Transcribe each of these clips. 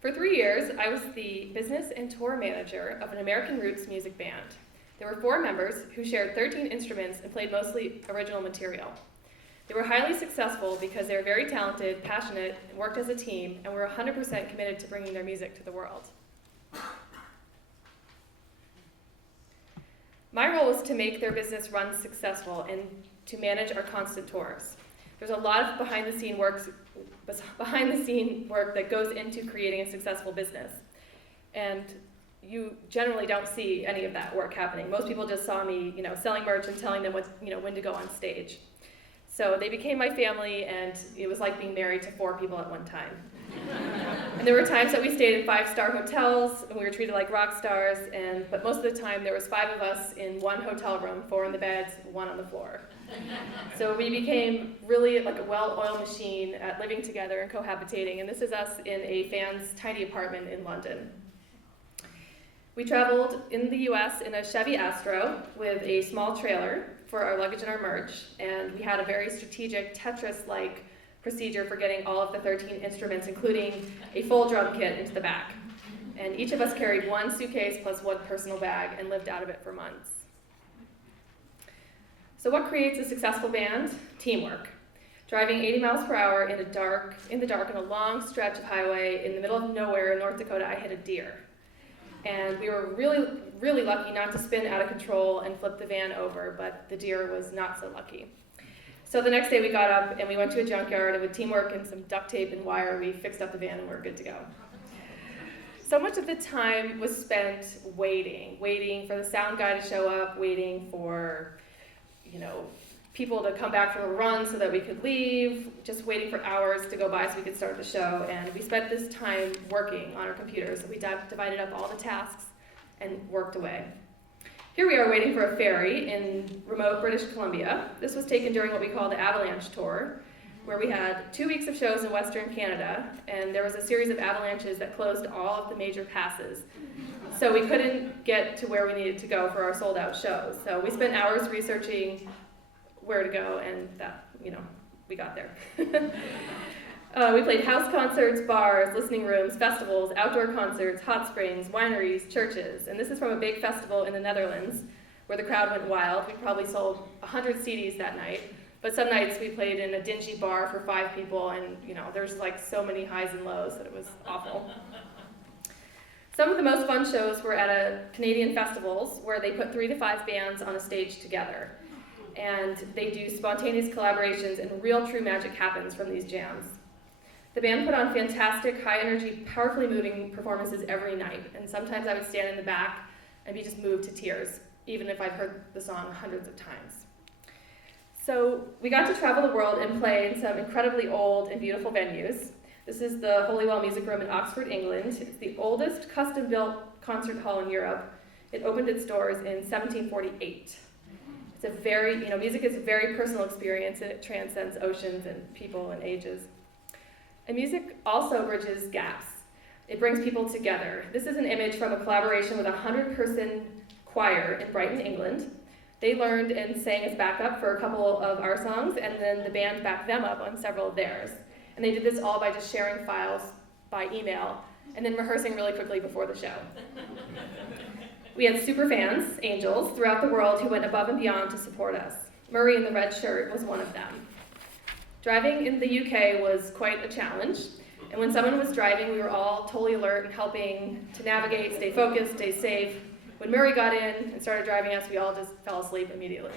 For 3 years, I was the business and tour manager of an American Roots music band. There were 4 members who shared 13 instruments and played mostly original material. They were highly successful because they were very talented, passionate, and worked as a team, and were 100% committed to bringing their music to the world. My role was to make their business run successful and to manage our constant tours. There's a lot of behind-the-scene work that goes into creating a successful business. And you generally don't see any of that work happening. Most people just saw me, selling merch and telling them when to go on stage. So they became my family, and it was like being married to 4 people at one time. And there were times that we stayed in 5-star hotels, and we were treated like rock stars, but most of the time there was 5 of us in one hotel room, 4 in the beds, 1 on the floor. So we became really like a well-oiled machine at living together and cohabitating, and this is us in a fan's tiny apartment in London. We traveled in the US in a Chevy Astro with a small trailer for our luggage and our merch, and we had a very strategic Tetris-like procedure for getting all of the 13 instruments, including a full drum kit, into the back. And each of us carried 1 suitcase plus 1 personal bag and lived out of it for months. So what creates a successful band? Teamwork. Driving 80 miles per hour in the dark on a long stretch of highway in the middle of nowhere in North Dakota, I hit a deer. And we were really, really lucky not to spin out of control and flip the van over, but the deer was not so lucky. So the next day we got up and we went to a junkyard, and with teamwork and some duct tape and wire, we fixed up the van and we were good to go. So much of the time was spent waiting for the sound guy to show up, waiting for, people to come back from a run so that we could leave, just waiting for hours to go by so we could start the show. And we spent this time working on our computers. So we divided up all the tasks and worked away. Here we are waiting for a ferry in remote British Columbia. This was taken during what we call the Avalanche Tour, where we had 2 weeks of shows in Western Canada, and there was a series of avalanches that closed all of the major passes. So we couldn't get to where we needed to go for our sold-out shows. So we spent hours researching where to go, and we got there. We played house concerts, bars, listening rooms, festivals, outdoor concerts, hot springs, wineries, churches. And this is from a big festival in the Netherlands where the crowd went wild. We probably sold 100 CDs that night. But some nights we played in a dingy bar for 5 people, and there's like so many highs and lows that it was awful. Some of the most fun shows were at Canadian festivals where they put 3 to 5 bands on a stage together. And they do spontaneous collaborations, and real true magic happens from these jams. The band put on fantastic, high-energy, powerfully moving performances every night, and sometimes I would stand in the back and be just moved to tears, even if I've heard the song hundreds of times. So we got to travel the world and play in some incredibly old and beautiful venues. This is the Holywell Music Room in Oxford, England. It's the oldest custom-built concert hall in Europe. It opened its doors in 1748. It's a very, music is a very personal experience, and it transcends oceans and people and ages. And music also bridges gaps. It brings people together. This is an image from a collaboration with a 100-person choir in Brighton, England. They learned and sang as backup for a couple of our songs, and then the band backed them up on several of theirs. And they did this all by just sharing files by email and then rehearsing really quickly before the show. We had super fans, angels, throughout the world who went above and beyond to support us. Murray in the red shirt was one of them. Driving in the UK was quite a challenge, and when someone was driving, we were all totally alert and helping to navigate, stay focused, stay safe. When Murray got in and started driving us, we all just fell asleep immediately.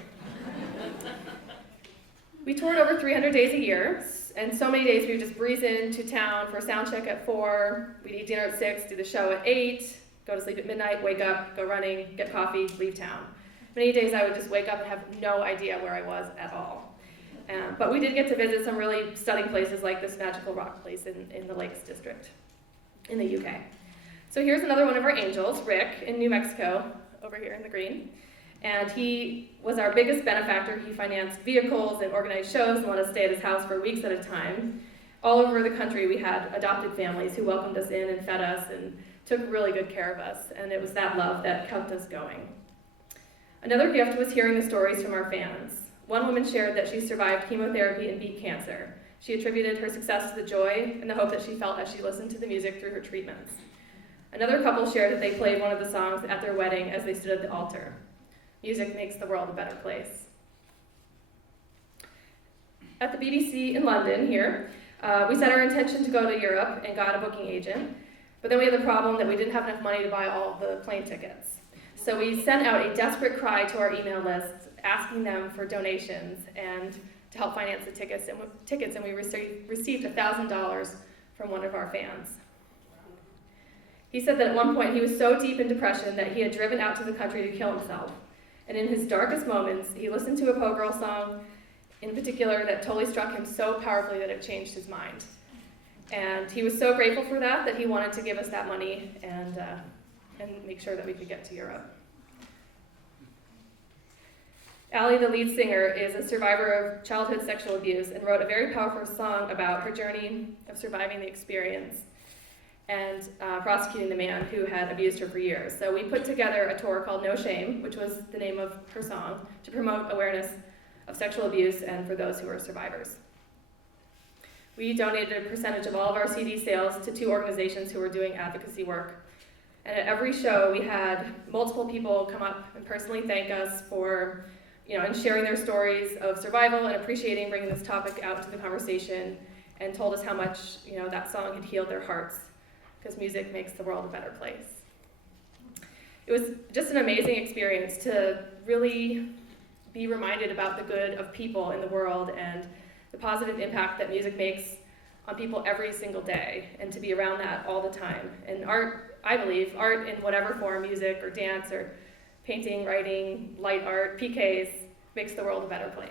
We toured over 300 days a year, and so many days we would just breeze into town for a sound check at 4, we'd eat dinner at 6, do the show at 8, go to sleep at midnight, wake up, go running, get coffee, leave town. Many days I would just wake up and have no idea where I was at all. But we did get to visit some really stunning places like this magical rock place in the Lakes District in the UK. So here's another one of our angels, Rick, in New Mexico, over here in the green. And he was our biggest benefactor. He financed vehicles and organized shows and let us stay at his house for weeks at a time. All over the country we had adopted families who welcomed us in and fed us and took really good care of us. And it was that love that kept us going. Another gift was hearing the stories from our fans. One woman shared that she survived chemotherapy and beat cancer. She attributed her success to the joy and the hope that she felt as she listened to the music through her treatments. Another couple shared that they played one of the songs at their wedding as they stood at the altar. Music makes the world a better place. At the BBC in London here, we set our intention to go to Europe and got a booking agent, but then we had the problem that we didn't have enough money to buy all the plane tickets. So we sent out a desperate cry to our email list, asking them for donations and to help finance the tickets, and we received $1,000 from one of our fans. He said that at one point he was so deep in depression that he had driven out to the country to kill himself. And in his darkest moments, he listened to a Po Girl song in particular that totally struck him so powerfully that it changed his mind. And he was so grateful for that he wanted to give us that money and make sure that we could get to Europe. Allie, the lead singer, is a survivor of childhood sexual abuse and wrote a very powerful song about her journey of surviving the experience and prosecuting the man who had abused her for years. So we put together a tour called No Shame, which was the name of her song, to promote awareness of sexual abuse and for those who are survivors. We donated a percentage of all of our CD sales to 2 organizations who were doing advocacy work. And at every show, we had multiple people come up and personally thank us for, and sharing their stories of survival and appreciating bringing this topic out to the conversation, and told us how much, that song had healed their hearts, because music makes the world a better place. It was just an amazing experience to really be reminded about the good of people in the world and the positive impact that music makes on people every single day, and to be around that all the time. And art, I believe, art in whatever form, music or dance or painting, writing, light art, PKs, makes the world a better place.